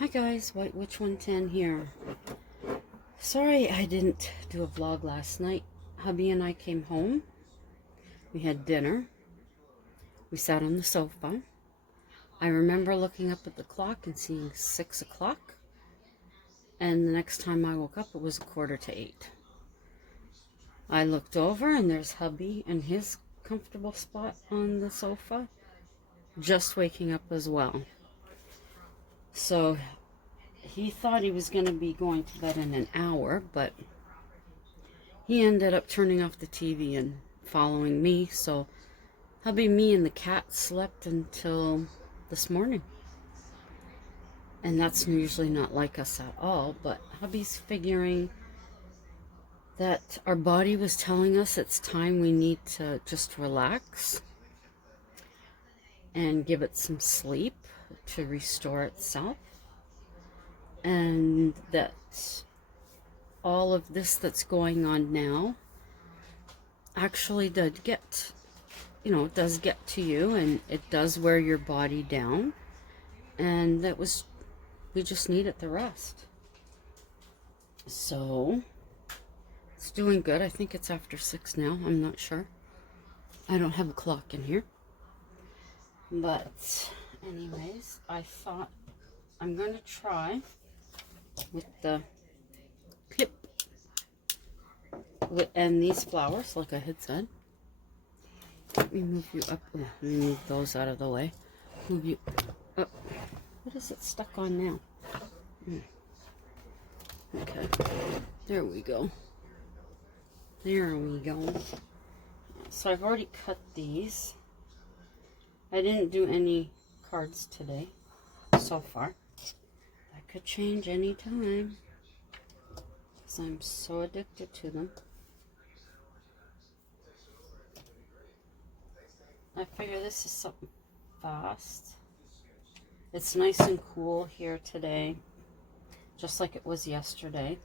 Hi guys, White Witch 110 here. Sorry I didn't do a vlog last night. Hubby and I came home. We had dinner. We sat on the sofa. I remember looking up at the clock and seeing 6 o'clock. And the next time I woke up, it was 7:45. I looked over and there's hubby in his comfortable spot on the sofa, just waking up as well. So he thought he was going to be going to bed in an hour, but he ended up turning off the TV and following me. So hubby, me, and the cat slept until this morning. And that's usually not like us at all, but hubby's figuring that our body was telling us it's time we need to just relax and give it some sleep to restore itself. And that all of this that's going on now actually does get to you, and it does wear your body down, and we just needed the rest. So it's doing good. I think it's after 6 now. I'm not sure. I don't have a clock in here. But anyways, I thought I'm going to try with the clip and these flowers, like I had said. Let me move you up. Let me move those out of the way. Move you up. What is it stuck on now? Okay. There we go. There we go. So I've already cut these. I didn't do any cards today so far. That could change any time because I'm so addicted to them. I figure this is something fast. It's nice and cool here today, just like it was yesterday.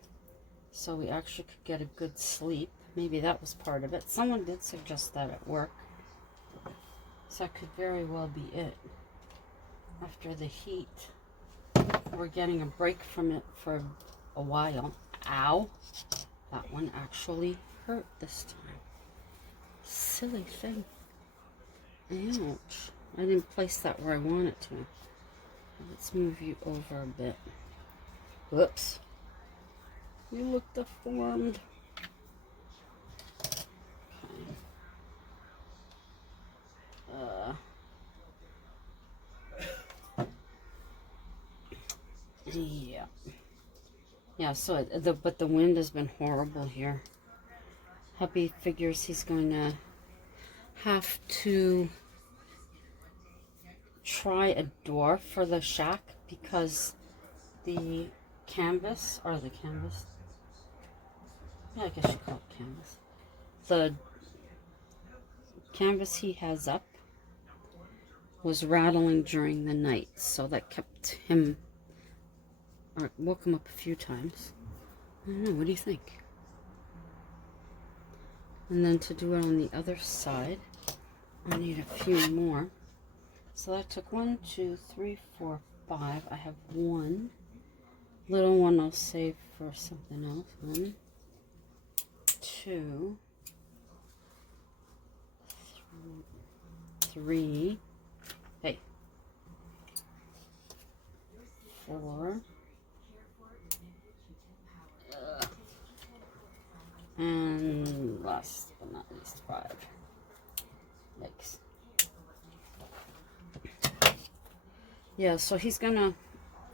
So we actually could get a good sleep. Maybe that was part of it. Someone did suggest that at work. So that could very well be it. After the heat, we're getting a break from it for a while. Ow! That one actually hurt this time. Silly thing. Ouch. I didn't place that where I want it to. Let's move you over a bit. Whoops. You look deformed. Okay. Yeah, so but the wind has been horrible here. Hubby figures he's going to have to try a door for the shack because the canvas, yeah, I guess you call it canvas. The canvas he has up was rattling during the night, so that kept him, or woke him up a few times. I don't know, what do you think? And then to do it on the other side, I need a few more. So that took 1, 2, 3, 4, 5. I have one little one I'll save for something else. 1, 2, 3. Hey. 4. And last but not least, 5. Yikes. Yeah, so he's gonna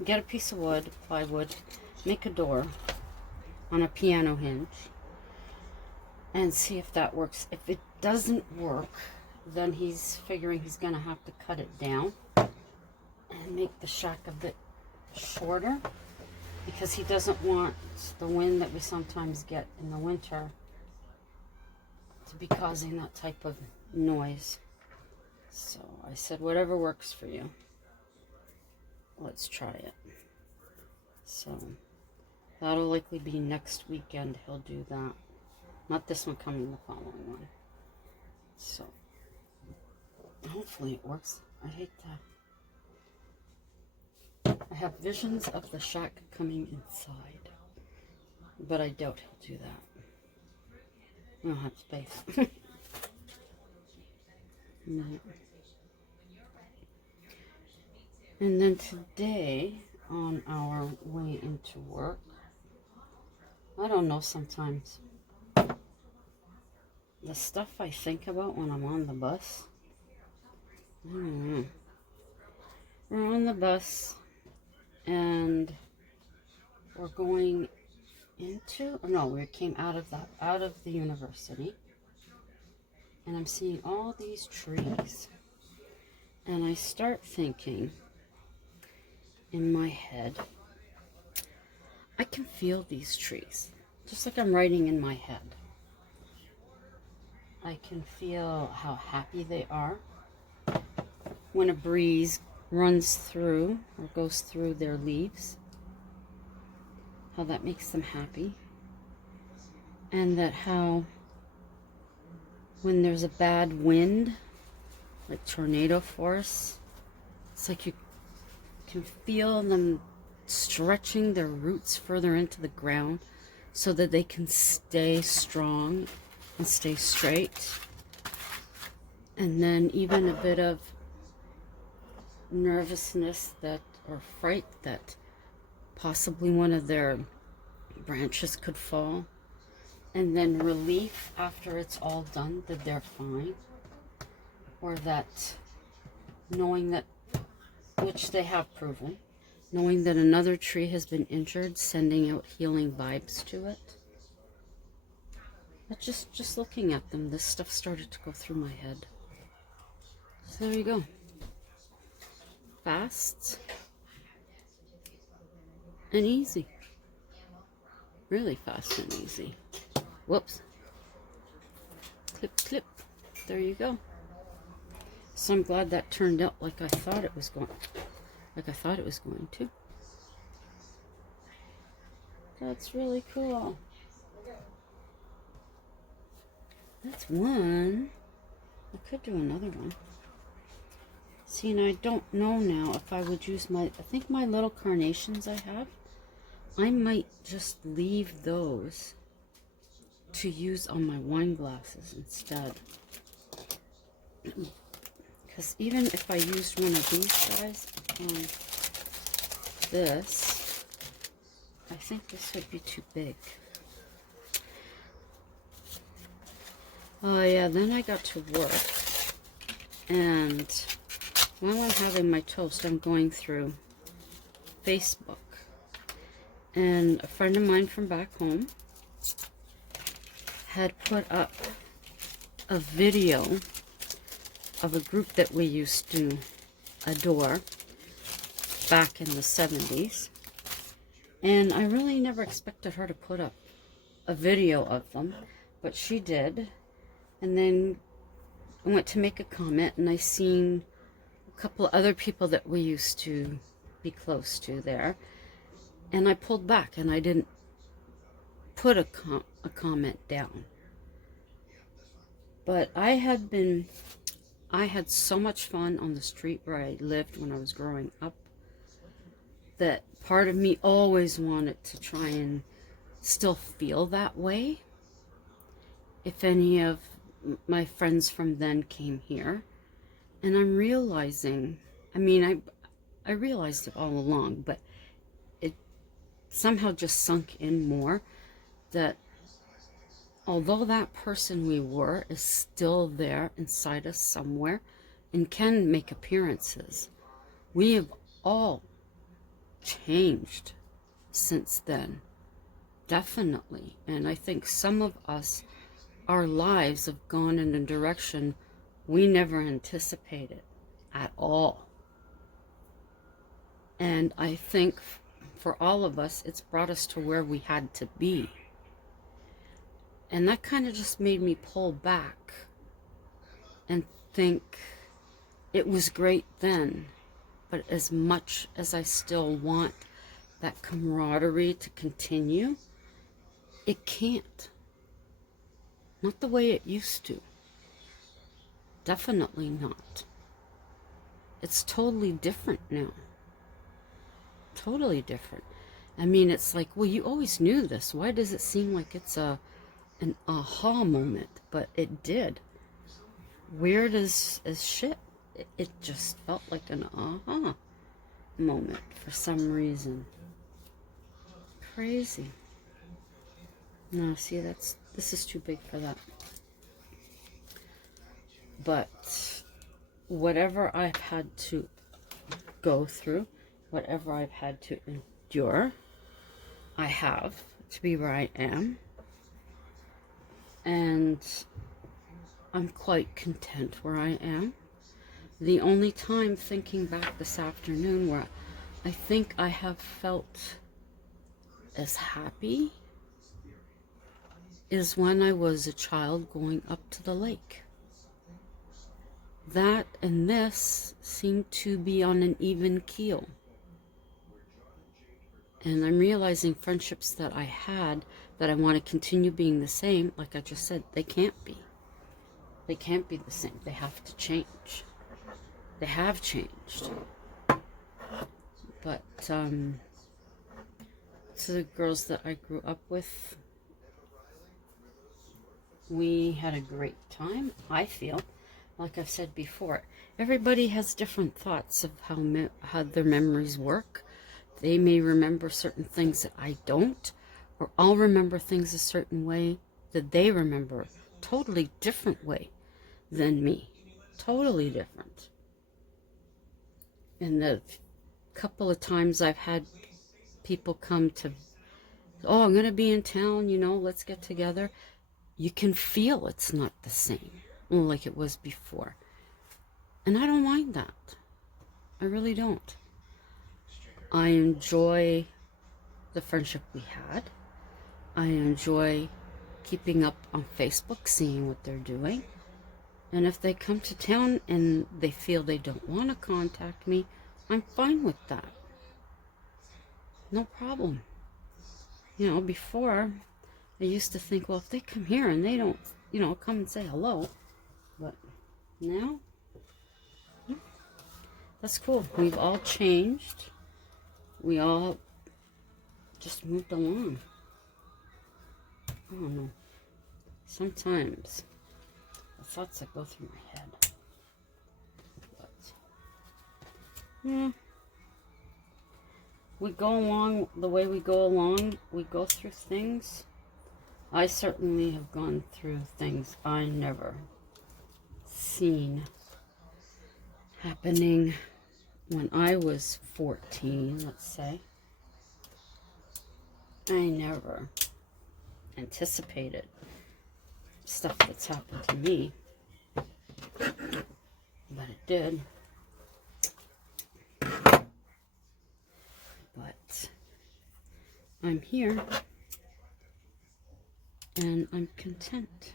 get a piece of wood, plywood, make a door on a piano hinge, and see if that works. If it doesn't work, then he's figuring he's gonna have to cut it down and make the shack a bit shorter, because he doesn't want the wind that we sometimes get in the winter to be causing that type of noise. So I said, whatever works for you. Let's try it. So that'll likely be next weekend he'll do that. Not this one coming, the following one. So hopefully it works. I have visions of the shack coming inside, but I doubt he'll do that. We don't have space. No. And then today, on our way into work, I don't know, sometimes the stuff I think about when I'm on the bus, I don't know. We're on the bus and we're going into, or no, we came out of the university, and I'm seeing all these trees, and I start thinking in my head, I can feel these trees, just like I'm writing in my head. I can feel how happy they are when a breeze runs through or goes through their leaves, how that makes them happy, and that how when there's a bad wind, like tornado force, it's like you can feel them stretching their roots further into the ground so that they can stay strong and stay straight. And then even a bit of nervousness that, or fright that possibly one of their branches could fall. And then relief after it's all done that they're fine. Or that knowing that, which they have proven, knowing that another tree has been injured, sending out healing vibes to it. But just looking at them, this stuff started to go through my head. So there you go. Fast and easy. Really fast and easy. Whoops. Clip, clip. There you go. So I'm glad that turned out like I thought it was going. To. That's really cool. That's one. I could do another one. See, and I don't know now if I would use I think my little carnations I have, I might just leave those to use on my wine glasses instead. Because even if I used one of these guys on this, I think this would be too big. Oh yeah, then I got to work, and while I'm having my toast, I'm going through Facebook, and a friend of mine from back home had put up a video of a group that we used to adore back in the 70s, and I really never expected her to put up a video of them, but she did. And then I went to make a comment, and I seen a couple of other people that we used to be close to there, and I pulled back and I didn't put a comment down. But I had so much fun on the street where I lived when I was growing up that part of me always wanted to try and still feel that way. If any of my friends from then came here, and I'm realizing, I mean, I realized it all along, but it somehow just sunk in more that although that person we were is still there inside us somewhere and can make appearances, we have all changed since then, definitely. And I think some of us, our lives have gone in a direction we never anticipated at all. And I think for all of us, it's brought us to where we had to be. And that kind of just made me pull back and think it was great then, but as much as I still want that camaraderie to continue, it can't. Not the way it used to. Definitely not. It's totally different now. Totally different. I mean, it's like, well, you always knew this. Why does it seem like it's an aha moment? But it did. Weird as shit. It just felt like an aha moment for some reason. Crazy. No, see, this is too big for that. But whatever I've had to go through, whatever I've had to endure, I have to be where I am. And I'm quite content where I am. The only time, thinking back this afternoon, where I think I have felt as happy is when I was a child going up to the lake. That and this seem to be on an even keel. And I'm realizing friendships that I had that I want to continue being the same, like I just said, they can't be. They can't be the same. They have to change. They have changed. But, so the girls that I grew up with, we had a great time, I feel. Like I've said before, everybody has different thoughts of how their memories work. They may remember certain things that I don't, or I'll remember things a certain way that they remember, totally different way than me. Totally different. And the couple of times I've had people come to, oh, I'm going to be in town, let's get together. You can feel it's not the same like it was before. And I don't mind that. I really don't. I enjoy the friendship we had. I enjoy keeping up on Facebook, seeing what they're doing. And if they come to town and they feel they don't want to contact me, I'm fine with that. No problem. Before, I used to think, well, if they come here and they don't, come and say hello. But now, that's cool. We've all changed. We all just moved along. I don't know. Sometimes the thoughts that go through my head. But, yeah. We go along the way we go along. We go through things. I certainly have gone through things I never seen happening when I was 14, let's say. I never anticipated stuff that's happened to me, but it did. But I'm here and I'm content.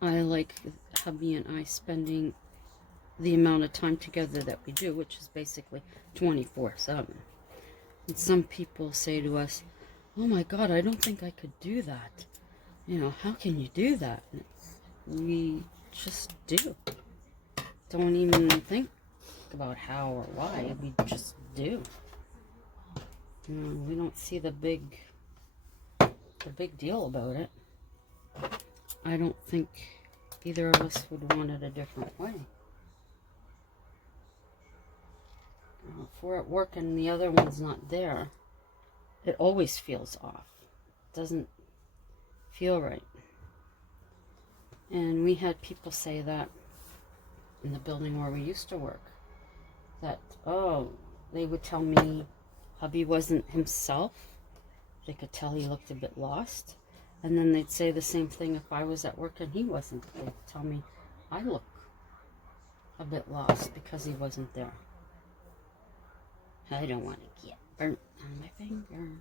I like hubby and I spending the amount of time together that we do, which is basically 24/7. And some people say to us, oh my God, I don't think I could do that. How can you do that? We just do. Don't even think about how or why. We just do. We don't see the big deal about it. I don't think either of us would want it a different way. If we're at work and the other one's not there, it always feels off. It doesn't feel right. And we had people say that in the building where we used to work, that, they would tell me hubby wasn't himself. They could tell he looked a bit lost. And then they'd say the same thing if I was at work and he wasn't. They'd tell me I look a bit lost because he wasn't there. I don't want to get burnt on my finger.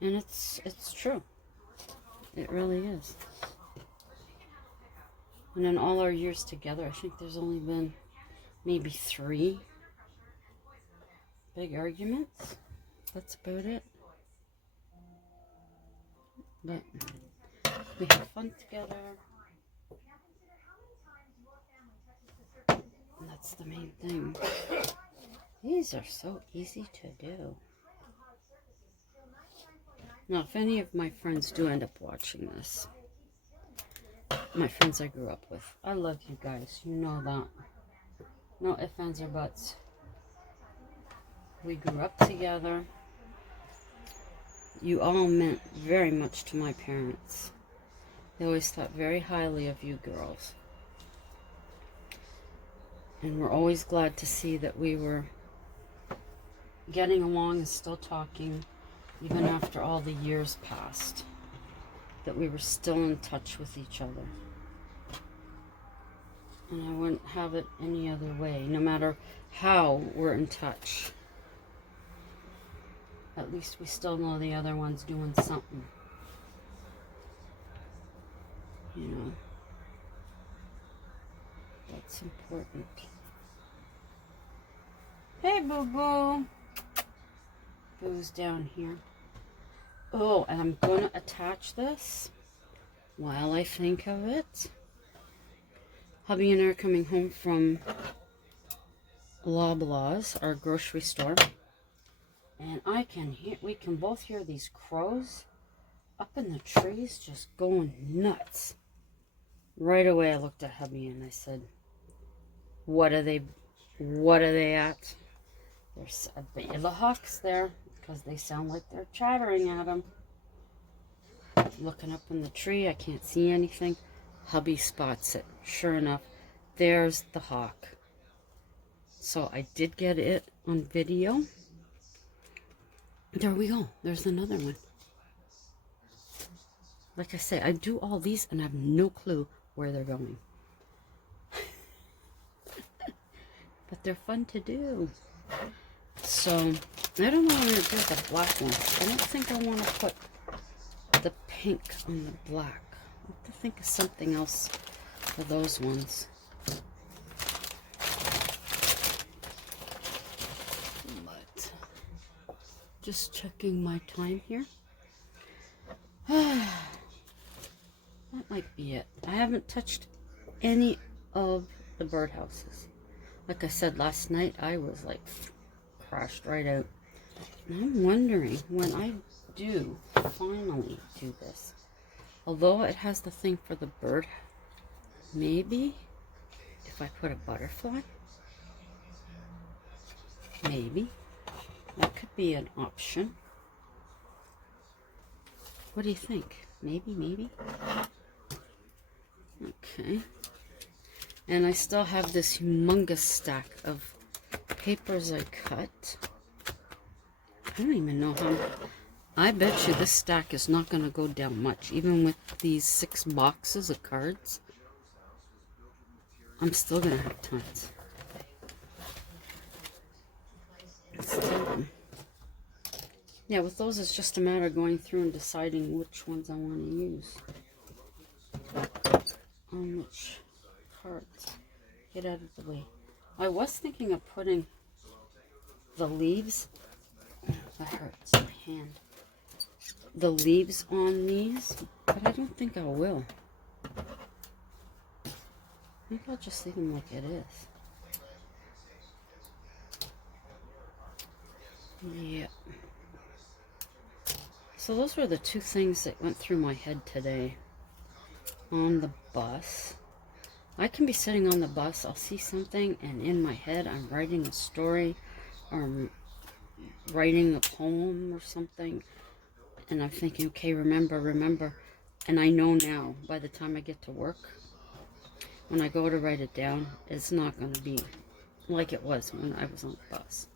And it's true. It really is. And in all our years together, I think there's only been maybe 3 big arguments. That's about it. But we have fun together. That's the main thing. These are so easy to do. Now, if any of my friends do end up watching this, my friends I grew up with, I love you guys. You know that. No ifs, ands, or buts. We grew up together. You all meant very much to my parents. They always thought very highly of you girls. And we're always glad to see that we were getting along and still talking, even after all the years passed. That we were still in touch with each other. And I wouldn't have it any other way, no matter how we're in touch. At least we still know the other one's doing something. You know. That's important. Hey, Boo-Boo. Boo's down here. Oh, and I'm going to attach this while I think of it. Hubby and I are coming home from Loblaws, our grocery store. And we can both hear these crows up in the trees just going nuts. Right away I looked at hubby and I said, what are they at? There's a bet the hawks there, because they sound like they're chattering at them. Looking up in the tree, I can't see anything. Hubby spots it. Sure enough, there's the hawk. So I did get it on video. There we go. There's another one. Like I say, I do all these and I have no clue where they're going. But they're fun to do. So, I don't know what I'm going to do with the black one. I don't think I want to put the pink on the black. I have to think of something else for those ones. But, just checking my time here. That might be it. I haven't touched any of the birdhouses. Like I said last night, I was like crashed right out. And I'm wondering when I do finally do this, although it has the thing for the bird, maybe if I put a butterfly, maybe that could be an option. What do you think? Maybe. Okay. And I still have this humongous stack of papers I cut. I don't even know how. I bet you this stack is not going to go down much. Even with these 6 boxes of cards, I'm still going to have tons. Still, yeah, with those, it's just a matter of going through and deciding which ones I want to use. On which cards. Get out of the way. I was thinking of putting the leaves. That hurts my hand. The leaves on these, but I don't think I will. I think I'll just leave them like it is. Yeah. So those were the 2 things that went through my head today. On the bus. I can be sitting on the bus, I'll see something, and in my head I'm writing a story or I'm writing a poem or something, and I'm thinking, okay, remember, and I know now, by the time I get to work, when I go to write it down, it's not going to be like it was when I was on the bus.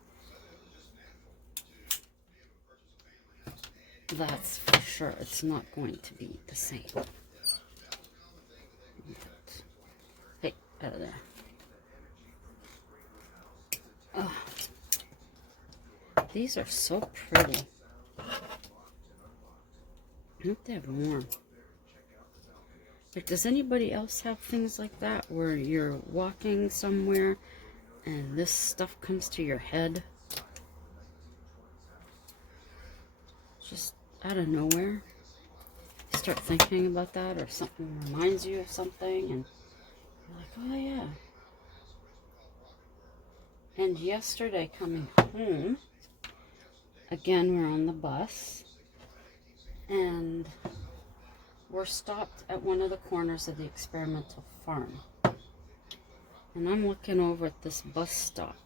That's for sure. It's not going to be the same. Hey, out of there. Oh, these are so pretty. I hope they have more. Like, does anybody else have things like that where you're walking somewhere and this stuff comes to your head? Just out of nowhere. You start thinking about that, or something reminds you of something, and you're like, oh yeah. And yesterday coming home, again, we're on the bus, and we're stopped at one of the corners of the experimental farm. And I'm looking over at this bus stop,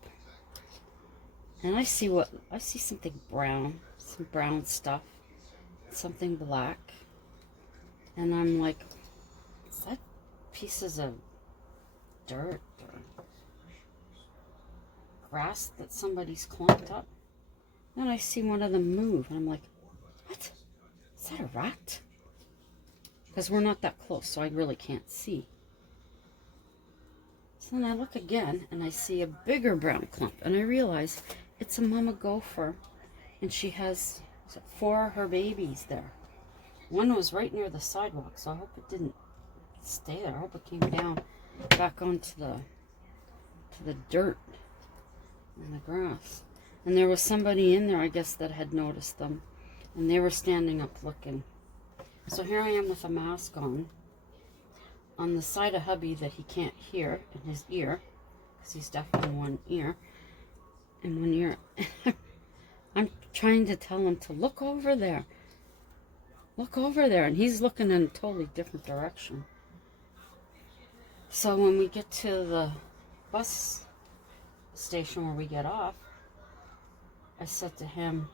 and I see something brown, some brown stuff, something black, and I'm like, is that pieces of dirt or grass that somebody's clumped up? Then I see one of them move, and I'm like, what? Is that a rat? Because we're not that close, so I really can't see. So then I look again, and I see a bigger brown clump, and I realize it's a mama gopher, and she has 4 of her babies there. One was right near the sidewalk, so I hope it didn't stay there. I hope it came down back onto the dirt and the grass. And there was somebody in there, I guess, that had noticed them, and they were standing up looking. So here I am with a mask on the side of hubby that he can't hear in his ear, because he's deaf in one ear. In one ear. I'm trying to tell him to look over there. Look over there. And he's looking in a totally different direction. So when we get to the bus station where we get off, I said to him,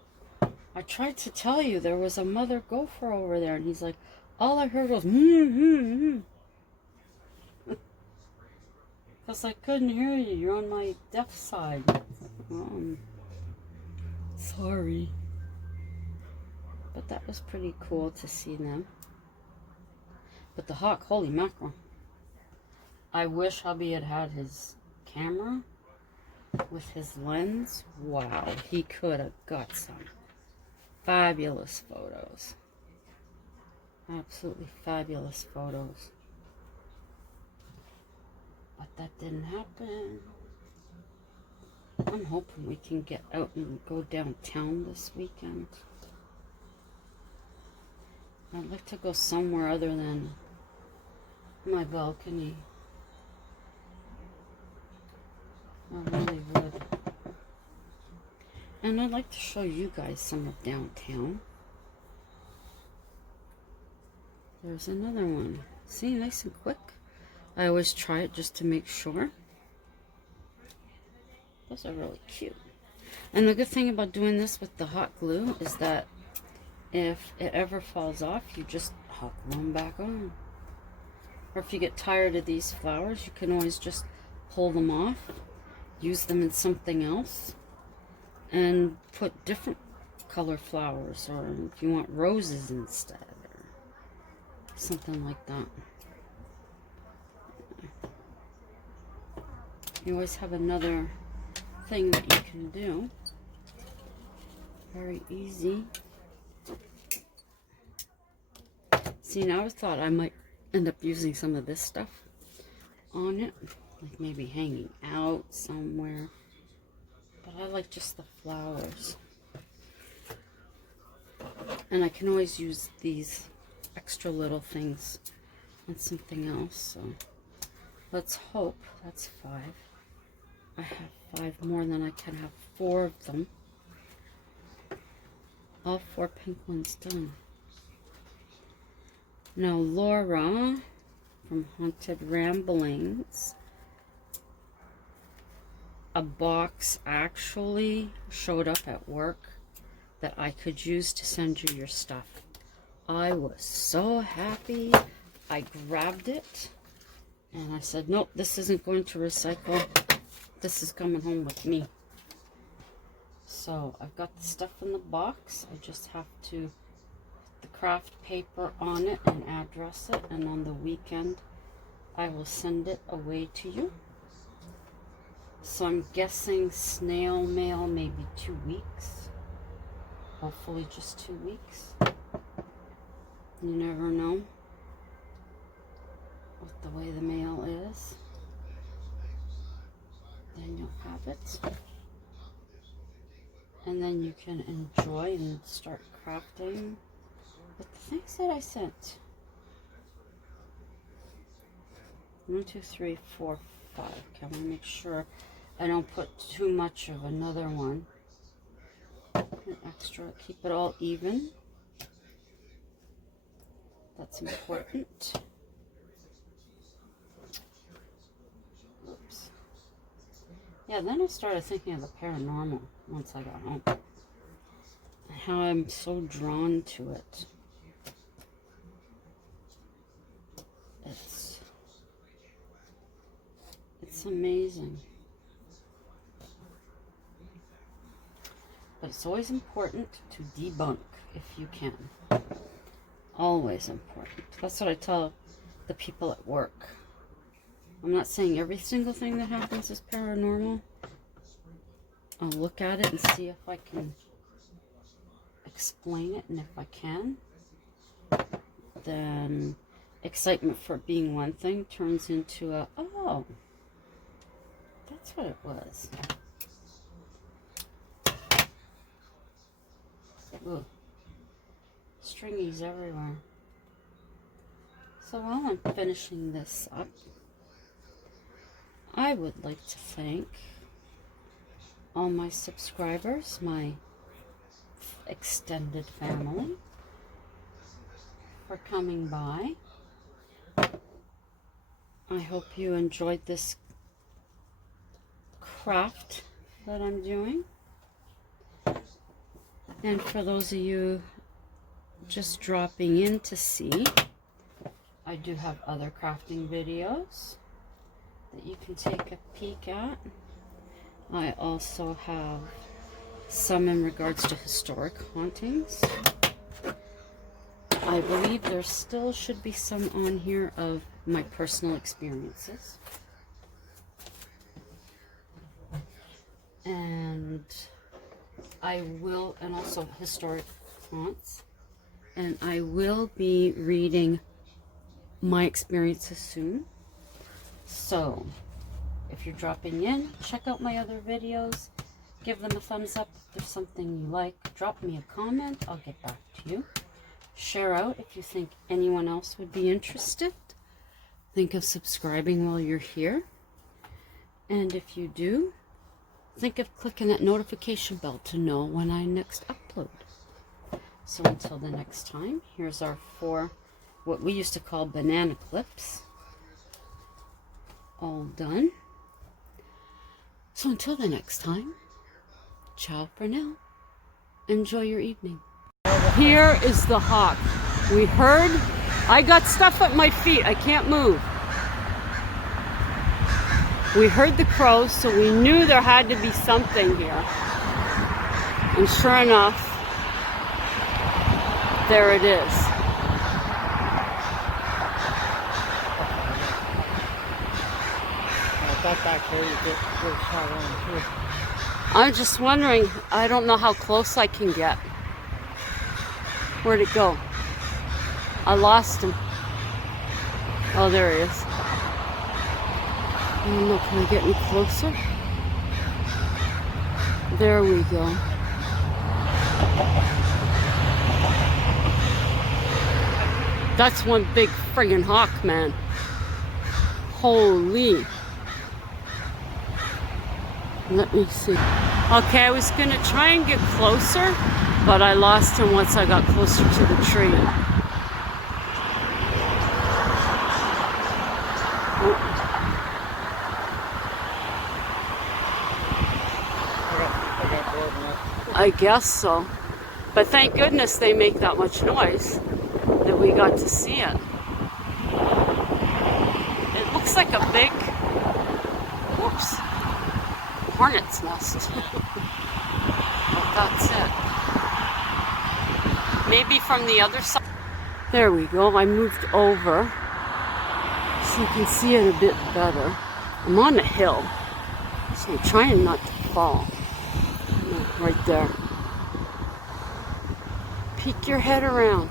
I tried to tell you there was a mother gopher over there. And he's like, all I heard was, because I couldn't hear you. You're on my deaf side. Sorry. But that was pretty cool to see them. But the hawk, holy mackerel. I wish hubby had had his camera with his lens. Wow, he could have got some fabulous photos. Absolutely fabulous photos. But that didn't happen. I'm hoping we can get out and go downtown this weekend. I'd like to go somewhere other than my balcony. I really would. And I'd like to show you guys some of downtown. There's another one. See, nice and quick. I always try it just to make sure. Those are really cute. And the good thing about doing this with the hot glue is that if it ever falls off, you just hot glue them back on. Or if you get tired of these flowers, you can always just pull them off, use them in something else, and put different color flowers, or if you want roses instead, or something like that. You always have another thing that you can do. Very easy. See, now I thought I might end up using some of this stuff on it, like maybe hanging out somewhere. But I like just the flowers. And I can always use these extra little things on something else. So let's hope. That's 5. I have 5 more than I can have 4 of them. All 4 pink ones done. Now Laura from Haunted Ramblings, a box actually showed up at work that I could use to send you your stuff. I was so happy. I grabbed it and I said, nope, this isn't going to recycle. This is coming home with me. So I've got the stuff in the box. I just have to put the craft paper on it and address it, and on the weekend I will send it away to you. So I'm guessing snail mail, maybe 2 weeks. Hopefully just 2 weeks. You never know with the way the mail is. Then you'll have it. And then you can enjoy and start crafting with the things that I sent. 1, 2, 3, 4, 5. Okay, I want to make sure I don't put too much of another one. An extra, keep it all even. That's important. Oops. Yeah, then I started thinking of the paranormal once I got home. And how I'm so drawn to it. It's amazing. But it's always important to debunk if you can. Always important. That's what I tell the people at work. I'm not saying every single thing that happens is paranormal. I'll look at it and see if I can explain it, and if I can, then excitement for it being one thing turns into a, oh, that's what it was. Ooh. Stringies everywhere. So while I'm finishing this up, I would like to thank all my subscribers, my extended family, for coming by. I hope you enjoyed this craft that I'm doing. And for those of you just dropping in to see, I do have other crafting videos that you can take a peek at. I also have some in regards to historic hauntings. I believe there still should be some on here of my personal experiences. And I will, and also historic haunts. And I will be reading my experiences soon. So, if you're dropping in, check out my other videos. Give them a thumbs up if there's something you like. Drop me a comment. I'll get back to you. Share out if you think anyone else would be interested. Think of subscribing while you're here. And if you do, think of clicking that notification bell to know when I next upload. So until the next time, here's our 4, what we used to call banana clips. All done. So until the next time, ciao for now. Enjoy your evening. Here is the hawk. We heard, I got stuff at my feet. I can't move. We heard the crows, so we knew there had to be something here. And sure enough, there it is. Back there, you get a good shot on too. I'm just wondering, I don't know how close I can get. Where'd it go? I lost him. Oh, there he is. I don't know, can I get any closer? There we go. That's one big friggin' hawk, man. Holy. Let me see. Okay, I was gonna try and get closer, but I lost him once I got closer to the tree. I guess so. But thank goodness they make that much noise that we got to see it. It looks like a big, whoops, hornet's nest. But that's it. Maybe from the other side. There we go. I moved over so you can see it a bit better. I'm on a hill, so I'm trying not to fall. Right there. Peek your head around.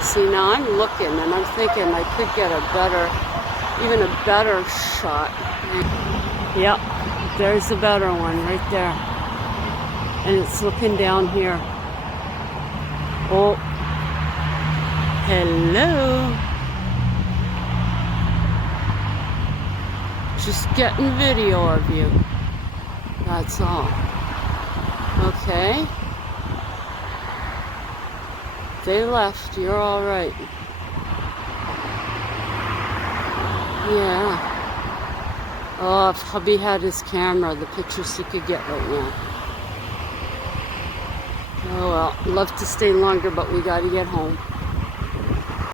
See, now I'm looking and I'm thinking I could get a better, even a better shot. Yep, there's a better one right there. And it's looking down here. Oh, hello. Just getting video of you. That's all. Okay. They left. You're all right. Yeah. Oh, if hubby had his camera, the pictures he could get right now. Oh well, love to stay longer, but we gotta get home.